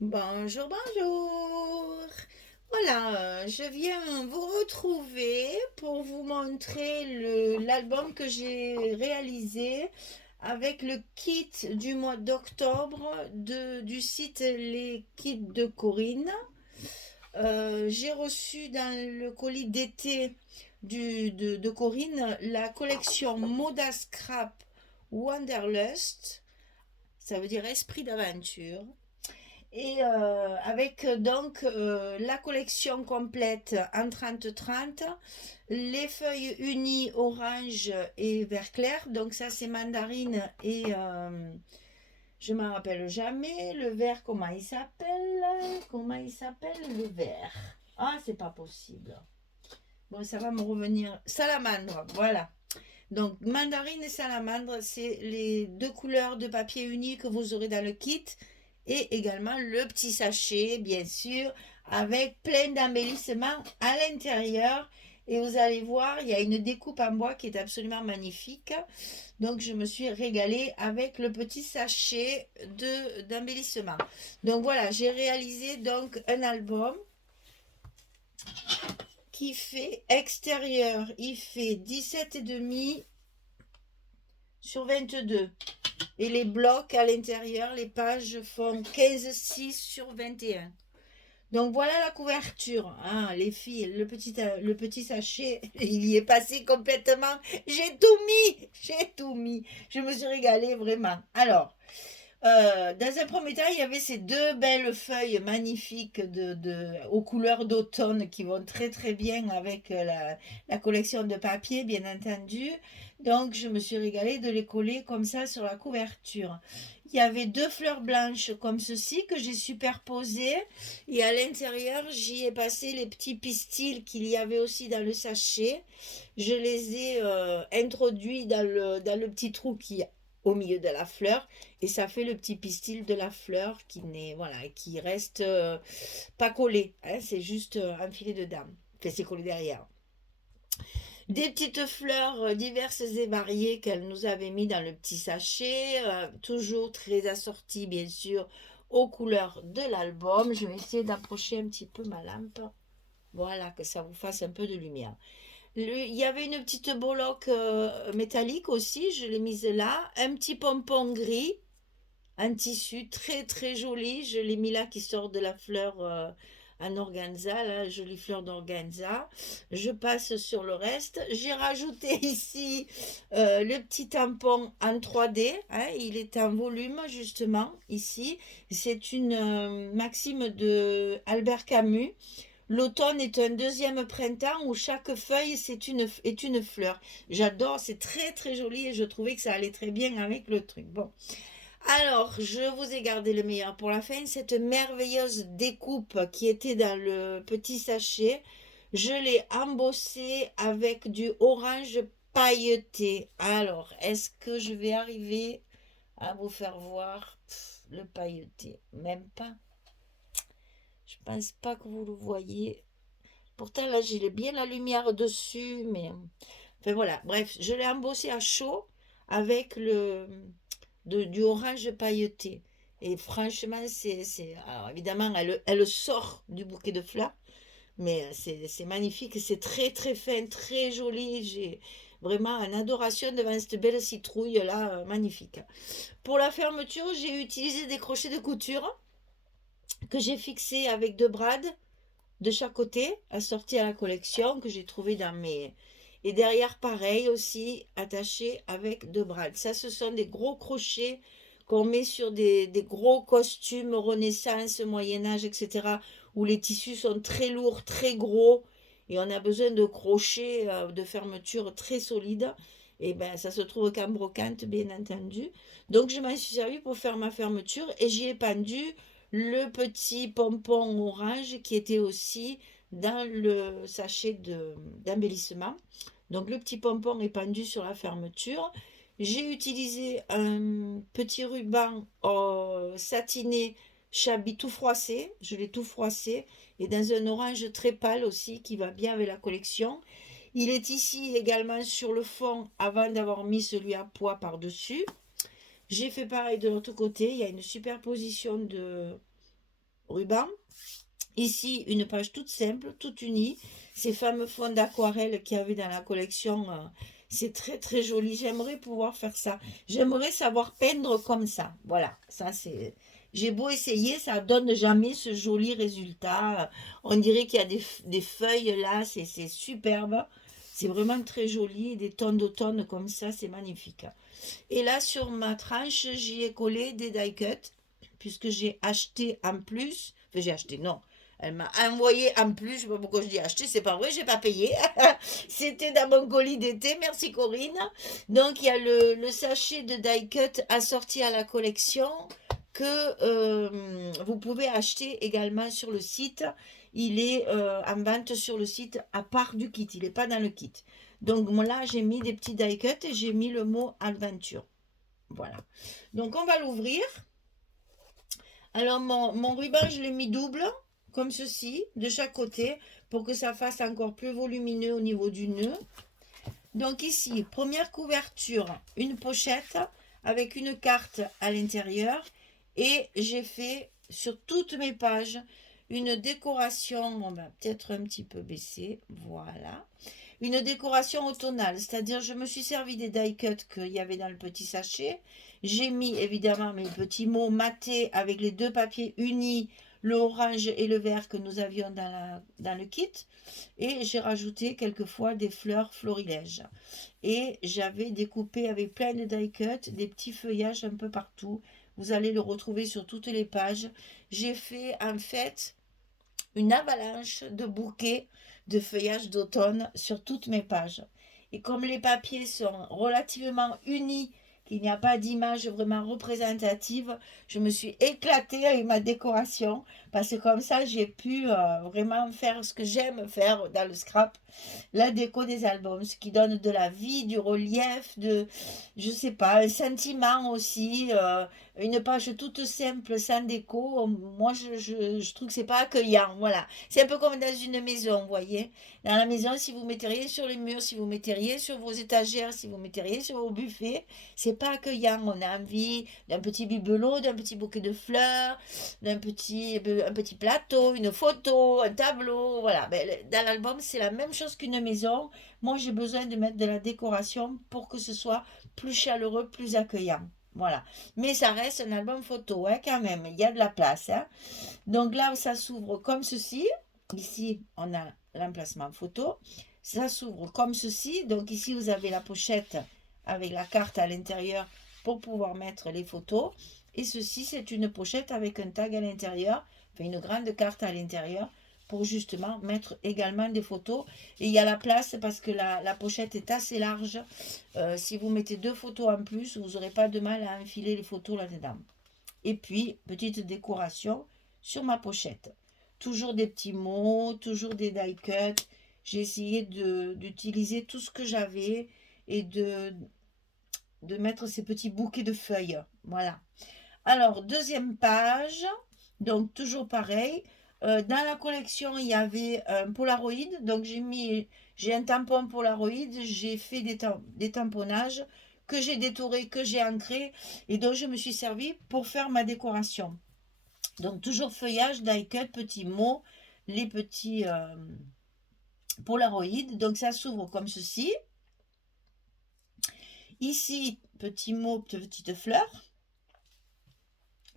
Bonjour, bonjour. Voilà, je viens vous retrouver pour vous montrer l'album que j'ai réalisé avec le kit du mois d'octobre du site Les Kits de Corinne. J'ai reçu dans le colis d'été de Corinne la collection Moda Scrap Wanderlust, ça veut dire esprit d'aventure. Et avec donc la collection complète en 30-30, les feuilles unies orange et vert clair, donc ça c'est mandarine et je m'en rappelle jamais, le vert comment il s'appelle le vert. Ah, c'est pas possible. Bon, ça va me revenir. Salamandre, voilà. Donc, mandarine et salamandre, c'est les deux couleurs de papier uni que vous aurez dans le kit. Et également le petit sachet, bien sûr, avec plein d'embellissements à l'intérieur. Et vous allez voir, il y a une découpe en bois qui est absolument magnifique. Donc, je me suis régalée avec le petit sachet d'embellissement. Donc, voilà, j'ai réalisé donc un album qui fait extérieur, il fait 17,5 sur 22. Et les blocs à l'intérieur, les pages font 15,6 sur 21. Donc voilà la couverture. Ah, les filles, le petit sachet, il y est passé complètement. J'ai tout mis. Je me suis régalée vraiment. Alors, dans un premier temps, il y avait ces deux belles feuilles magnifiques aux couleurs d'automne qui vont très très bien avec la collection de papier, bien entendu. Donc, je me suis régalée de les coller comme ça sur la couverture. Il y avait deux fleurs blanches comme ceci que j'ai superposées. Et à l'intérieur, j'y ai passé les petits pistils qu'il y avait aussi dans le sachet. Je les ai introduits dans le petit trou qui est au milieu de la fleur et ça fait le petit pistil de la fleur qui n'est voilà qui reste pas collé, hein, c'est juste enfilé dedans. Enfin, c'est collé derrière. Des petites fleurs diverses et variées qu'elle nous avait mis dans le petit sachet, toujours très assorties bien sûr aux couleurs de l'album. Je vais essayer d'approcher un petit peu ma lampe. Voilà, que ça vous fasse un peu de lumière. Il y avait une petite boloque métallique aussi, je l'ai mise là. Un petit pompon gris, un tissu très très joli. Je l'ai mis là qui sort de la fleur en organza, la jolie fleur d'organza. Je passe sur le reste. J'ai rajouté ici le petit tampon en 3D, hein. Il est en volume justement ici. C'est une maxime de Albert Camus. L'automne est un deuxième printemps où chaque feuille est une fleur. J'adore, c'est très très joli et je trouvais que ça allait très bien avec le truc. Bon, alors je vous ai gardé le meilleur pour la fin. Cette merveilleuse découpe qui était dans le petit sachet, je l'ai embossée avec du orange pailleté. Alors, est-ce que je vais arriver à vous faire voir le pailleté? Même pas. Je pense pas que vous le voyez. Pourtant, là, j'ai bien la lumière dessus, mais... Enfin, voilà. Bref, je l'ai embossé à chaud avec du orange pailleté. Et franchement, alors, évidemment, elle sort du bouquet de fleurs, mais c'est magnifique. C'est très, très fin, très joli. J'ai vraiment une adoration devant cette belle citrouille-là, magnifique. Pour la fermeture, j'ai utilisé des crochets de couture que j'ai fixés avec deux brades de chaque côté, assorti à la collection que j'ai trouvé dans mes... Et derrière, pareil aussi, attaché avec deux brades. Ça, ce sont des gros crochets qu'on met sur des gros costumes Renaissance, Moyen-Âge, etc., où les tissus sont très lourds, très gros, et on a besoin de crochets de fermeture très solides. Et ben, ça se trouve qu'en brocante, bien entendu. Donc, je m'en suis servi pour faire ma fermeture et j'y ai pendu le petit pompon orange qui était aussi dans le sachet d'embellissement. Donc le petit pompon est pendu sur la fermeture. J'ai utilisé un petit ruban satiné chablis tout froissé. Je l'ai tout froissé. Et dans un orange très pâle aussi qui va bien avec la collection. Il est ici également sur le fond avant d'avoir mis celui à pois par-dessus. J'ai fait pareil de l'autre côté. Il y a une superposition ruban. Ici, une page toute simple, toute unie. Ces fameux fonds d'aquarelle qu'il y avait dans la collection, c'est très très joli. J'aimerais pouvoir faire ça. J'aimerais savoir peindre comme ça. Voilà, ça c'est... J'ai beau essayer, ça donne jamais ce joli résultat. On dirait qu'il y a des feuilles là, c'est superbe. C'est vraiment très joli. Des tonnes d'automne comme ça, c'est magnifique. Et là, sur ma tranche, j'y ai collé des die cuts, puisque j'ai acheté en plus. Enfin, j'ai acheté, non. Elle m'a envoyé en plus, je ne sais pas pourquoi je dis acheter, c'est pas vrai, j'ai pas payé. C'était dans mon colis d'été, merci Corinne. Donc il y a le sachet de die cut assorti à la collection que vous pouvez acheter également sur le site. Il est en vente sur le site à part du kit, il n'est pas dans le kit. Donc là, j'ai mis des petits die cut et j'ai mis le mot aventure. Voilà. Donc on va l'ouvrir. Alors mon ruban, je l'ai mis double, comme ceci, de chaque côté, pour que ça fasse encore plus volumineux au niveau du nœud. Donc ici, première couverture, une pochette avec une carte à l'intérieur. Et j'ai fait sur toutes mes pages une décoration, on va peut-être un petit peu baisser, voilà. Une décoration automnale, c'est-à-dire je me suis servi des die cuts qu'il y avait dans le petit sachet. J'ai mis évidemment mes petits mots matés avec les deux papiers unis, le orange et le vert que nous avions dans le kit. Et j'ai rajouté quelquefois des fleurs florilèges. Et j'avais découpé avec plein de die cuts des petits feuillages un peu partout. Vous allez le retrouver sur toutes les pages. J'ai fait en fait une avalanche de bouquets de feuillage d'automne sur toutes mes pages. Et comme les papiers sont relativement unis, qu'il n'y a pas d'image vraiment représentative, je me suis éclatée avec ma décoration parce que comme ça j'ai pu vraiment faire ce que j'aime faire dans le scrap, la déco des albums, ce qui donne de la vie, du relief, je sais pas, un sentiment aussi, une page toute simple, sans déco. Moi, je trouve que c'est pas accueillant, voilà. C'est un peu comme dans une maison, vous voyez. Dans la maison, si vous mettez rien sur les murs, si vous mettez rien sur vos étagères, si vous mettez rien sur vos buffets, c'est pas accueillant. On a envie d'un petit bibelot, d'un petit bouquet de fleurs, un petit plateau, une photo, un tableau, voilà. Ben, dans l'album, c'est la même chose qu'une maison. Moi, j'ai besoin de mettre de la décoration pour que ce soit plus chaleureux, plus accueillant. Voilà. Mais ça reste un album photo, hein, quand même. Il y a de la place. Hein. Donc là, ça s'ouvre comme ceci. Ici, on a l'emplacement photo. Ça s'ouvre comme ceci. Donc ici, vous avez la pochette avec la carte à l'intérieur pour pouvoir mettre les photos. Et ceci, c'est une pochette avec un tag à l'intérieur, enfin une grande carte à l'intérieur pour justement mettre également des photos. Et il y a la place parce que la pochette est assez large. Si vous mettez deux photos en plus, vous n'aurez pas de mal à enfiler les photos là-dedans. Et puis, petite décoration sur ma pochette. Toujours des petits mots, toujours des die cuts. J'ai essayé d'utiliser tout ce que j'avais et de mettre ces petits bouquets de feuilles. Voilà. Alors, deuxième page. Donc, toujours pareil. Dans la collection, il y avait un Polaroid. Donc, j'ai un tampon Polaroid. J'ai fait des tamponnages que j'ai détourés, que j'ai ancrés et dont je me suis servi pour faire ma décoration. Donc, toujours feuillage, die cut, petits mots, les petits Polaroid. Donc, ça s'ouvre comme ceci. Ici, petit mot, petite fleur.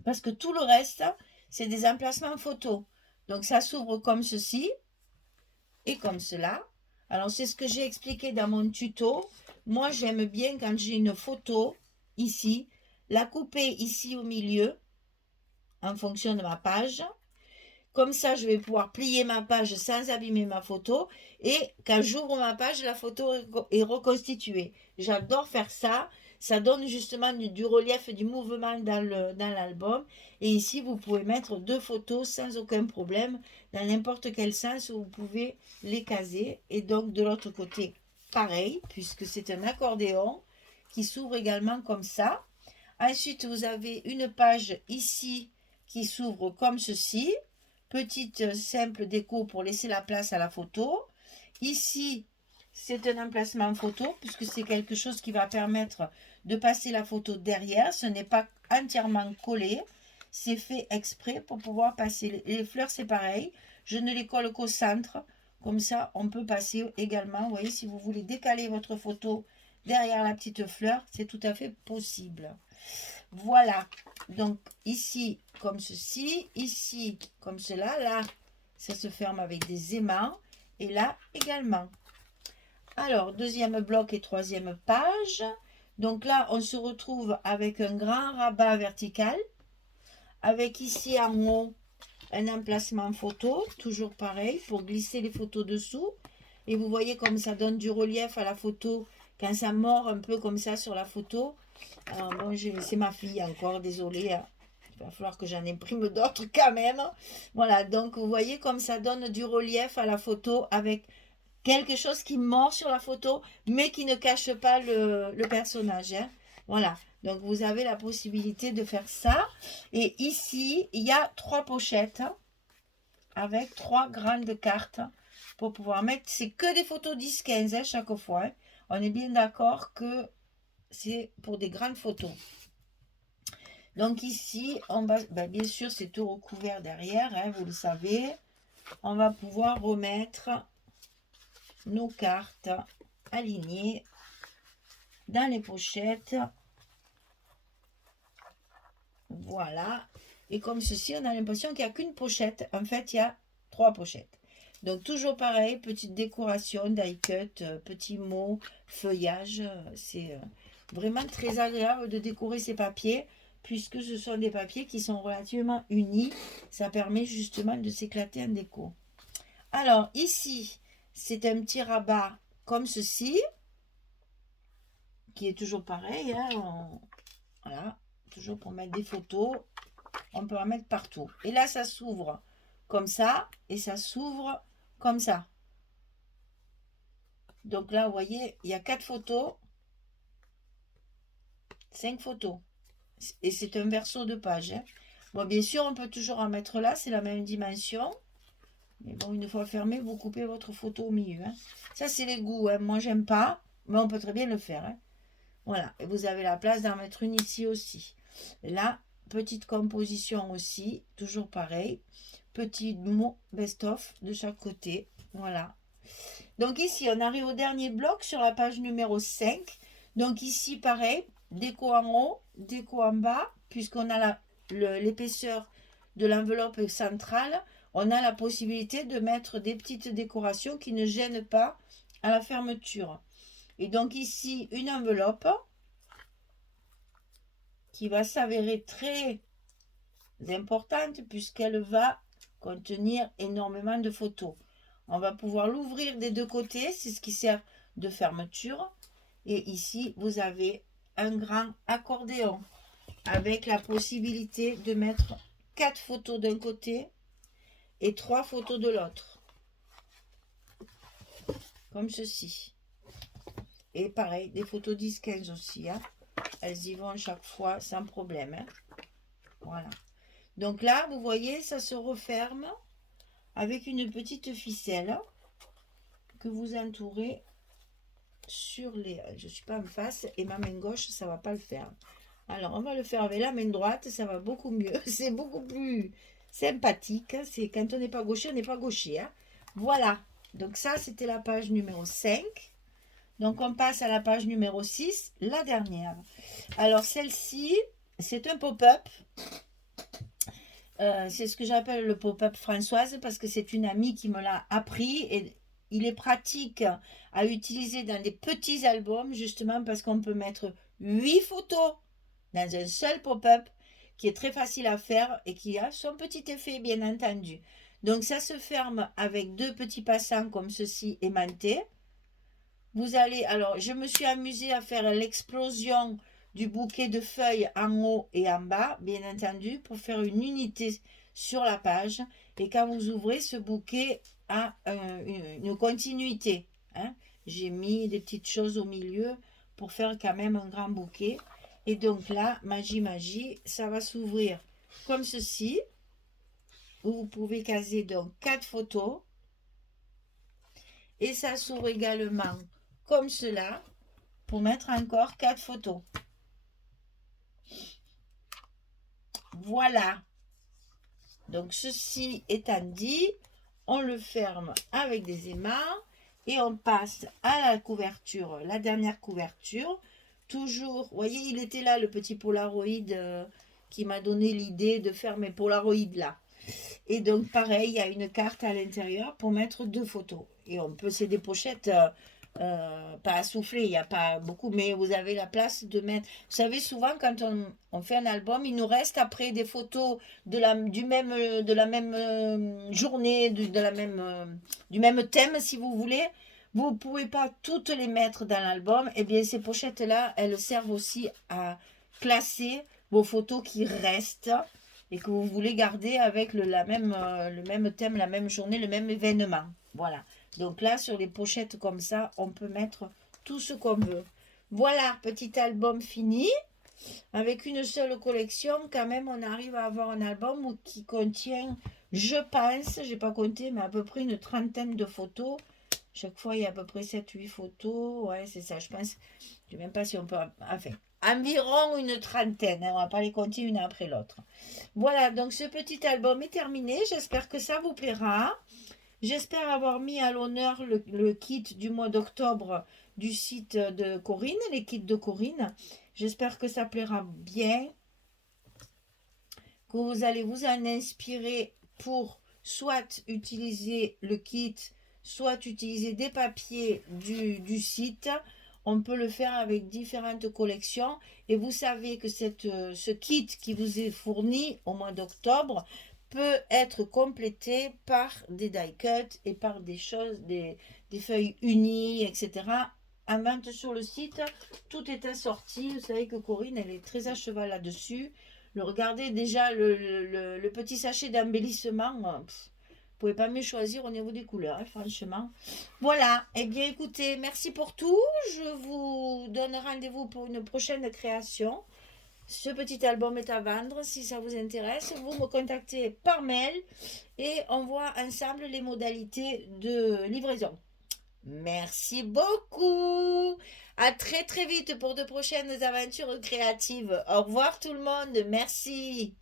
Parce que tout le reste, c'est des emplacements photos. Donc, ça s'ouvre comme ceci et comme cela. Alors, c'est ce que j'ai expliqué dans mon tuto. Moi, j'aime bien quand j'ai une photo ici, la couper ici au milieu en fonction de ma page. Comme ça, je vais pouvoir plier ma page sans abîmer ma photo. Et quand j'ouvre ma page, la photo est reconstituée. J'adore faire ça. Ça donne justement du relief et du mouvement dans l'album. Et ici, vous pouvez mettre deux photos sans aucun problème, dans n'importe quel sens où vous pouvez les caser. Et donc, de l'autre côté, pareil, puisque c'est un accordéon qui s'ouvre également comme ça. Ensuite, vous avez une page ici qui s'ouvre comme ceci. Petite simple déco pour laisser la place à la photo. Ici, c'est un emplacement photo puisque c'est quelque chose qui va permettre de passer la photo derrière. Ce n'est pas entièrement collé. c'est fait exprès pour pouvoir passer. Les fleurs, c'est pareil. Je ne les colle qu'au centre. Comme ça, on peut passer également. Vous voyez, si vous voulez décaler votre photo derrière la petite fleur, c'est tout à fait possible. Voilà. Donc, ici, comme ceci. Ici, comme cela. Là, ça se ferme avec des aimants. Et là, également. Alors, deuxième bloc et troisième page. Donc là, on se retrouve avec un grand rabat vertical. Avec ici en haut, un emplacement photo. Toujours pareil, pour glisser les photos dessous. Et vous voyez comme ça donne du relief à la photo. Quand ça mord un peu comme ça sur la photo. Alors, bon, c'est ma fille encore, désolée. Il va falloir que j'en imprime d'autres quand même. Voilà, donc vous voyez comme ça donne du relief à la photo avec quelque chose qui mord sur la photo, mais qui ne cache pas le personnage. Hein. Voilà, donc vous avez la possibilité de faire ça. Et ici, il y a 3 pochettes avec 3 grandes cartes pour pouvoir mettre. C'est que des photos 10-15 hein, chaque fois. Hein. On est bien d'accord que c'est pour des grandes photos. Donc ici, on va, bien sûr, c'est tout recouvert derrière, hein, vous le savez. On va pouvoir remettre nos cartes alignées dans les pochettes. Voilà. Et comme ceci, on a l'impression qu'il n'y a qu'une pochette. En fait, il y a 3 pochettes. Donc, toujours pareil, petite décoration, die cut, petits mots, feuillage. C'est vraiment très agréable de décorer ces papiers, puisque ce sont des papiers qui sont relativement unis. Ça permet justement de s'éclater en déco. Alors, ici, c'est un petit rabat comme ceci, qui est toujours pareil. Hein, voilà, toujours pour mettre des photos. On peut en mettre partout. Et là, ça s'ouvre comme ça, et ça s'ouvre comme ça. Donc là, vous voyez, il y a 4 photos, 5 photos. Et c'est un verso de page. Hein. Bon, bien sûr, on peut toujours en mettre là, c'est la même dimension. Mais bon, une fois fermé, vous coupez votre photo au milieu. Hein. Ça, c'est les goûts. Hein. Moi, j'aime pas, mais on peut très bien le faire. Hein. Voilà, et vous avez la place d'en mettre une ici aussi. Et là, petite composition aussi, toujours pareil. Petit mot best-of de chaque côté. Voilà. Donc ici, on arrive au dernier bloc sur la page numéro 5. Donc ici, pareil, déco en haut, déco en bas, puisqu'on a l'épaisseur de l'enveloppe centrale. On a la possibilité de mettre des petites décorations qui ne gênent pas à la fermeture. Et donc ici, une enveloppe qui va s'avérer très importante puisqu'elle va contenir énormément de photos. On va pouvoir l'ouvrir des deux côtés, c'est ce qui sert de fermeture. Et ici, vous avez un grand accordéon avec la possibilité de mettre 4 photos d'un côté et 3 photos de l'autre. Comme ceci. Et pareil, des photos 10-15 aussi. Hein. Elles y vont chaque fois sans problème. Hein. Voilà. Donc là, vous voyez, ça se referme avec une petite ficelle que vous entourez sur les... Je ne suis pas en face et ma main gauche, ça ne va pas le faire. Alors, on va le faire avec la main droite, ça va beaucoup mieux. C'est beaucoup plus sympathique. C'est quand on n'est pas gaucher, on n'est pas gaucher. Hein. Voilà. Donc ça, c'était la page numéro 5. Donc, on passe à la page numéro 6, la dernière. Alors, celle-ci, c'est un pop-up. C'est ce que j'appelle le pop-up Françoise parce que c'est une amie qui me l'a appris et il est pratique à utiliser dans des petits albums justement parce qu'on peut mettre 8 photos dans un seul pop-up qui est très facile à faire et qui a son petit effet bien entendu. Donc ça se ferme avec 2 petits passants comme ceci aimantés. Vous allez, alors je me suis amusée à faire l'explosion du bouquet de feuilles en haut et en bas, bien entendu, pour faire une unité sur la page. Et quand vous ouvrez, ce bouquet a une continuité. Hein. J'ai mis des petites choses au milieu pour faire quand même un grand bouquet. Et donc là, magie, ça va s'ouvrir comme ceci. Où vous pouvez caser donc 4 photos. Et ça s'ouvre également comme cela pour mettre encore 4 photos. Voilà. Donc, ceci étant dit, on le ferme avec des aimants et on passe à la couverture, la dernière couverture. Toujours, vous voyez, il était là, le petit Polaroid qui m'a donné l'idée de faire mes Polaroids là. Et donc, pareil, il y a une carte à l'intérieur pour mettre 2 photos. Et on peut, c'est des pochettes pas à souffler, il n'y a pas beaucoup, mais vous avez la place de mettre. Vous savez, souvent, quand on fait un album, il nous reste après des photos de la même journée, du même thème, si vous voulez. Vous ne pouvez pas toutes les mettre dans l'album. Et bien, ces pochettes-là, elles servent aussi à placer vos photos qui restent et que vous voulez garder avec le même thème, la même journée, le même événement. Voilà. Donc là, sur les pochettes comme ça, on peut mettre tout ce qu'on veut. Voilà, petit album fini. Avec une seule collection, quand même, on arrive à avoir un album qui contient, je pense, j'ai pas compté, mais à peu près une trentaine de photos. Chaque fois, il y a à peu près 7-8 photos. Ouais, c'est ça, je pense. Je ne sais même pas si on peut... Enfin, environ une trentaine. Hein, on ne va pas les compter une après l'autre. Voilà, donc ce petit album est terminé. J'espère que ça vous plaira. J'espère avoir mis à l'honneur le kit du mois d'octobre du site de Corinne, les kits de Corinne. J'espère que ça plaira bien, que vous allez vous en inspirer pour soit utiliser le kit, soit utiliser des papiers du site. On peut le faire avec différentes collections. Et vous savez que ce kit qui vous est fourni au mois d'octobre peut être complété par des die cuts et par des choses, des feuilles unies, etc. En vente sur le site, tout est assorti. Vous savez que Corinne, elle est très à cheval là-dessus. Regardez déjà le petit sachet d'embellissement. Vous pouvez pas mieux choisir au niveau des couleurs, hein, franchement. Voilà. Eh bien, écoutez, merci pour tout. Je vous donne rendez-vous pour une prochaine création. Ce petit album est à vendre. Si ça vous intéresse, vous me contactez par mail et on voit ensemble les modalités de livraison. Merci beaucoup. À très très vite pour de prochaines aventures créatives. Au revoir tout le monde. Merci.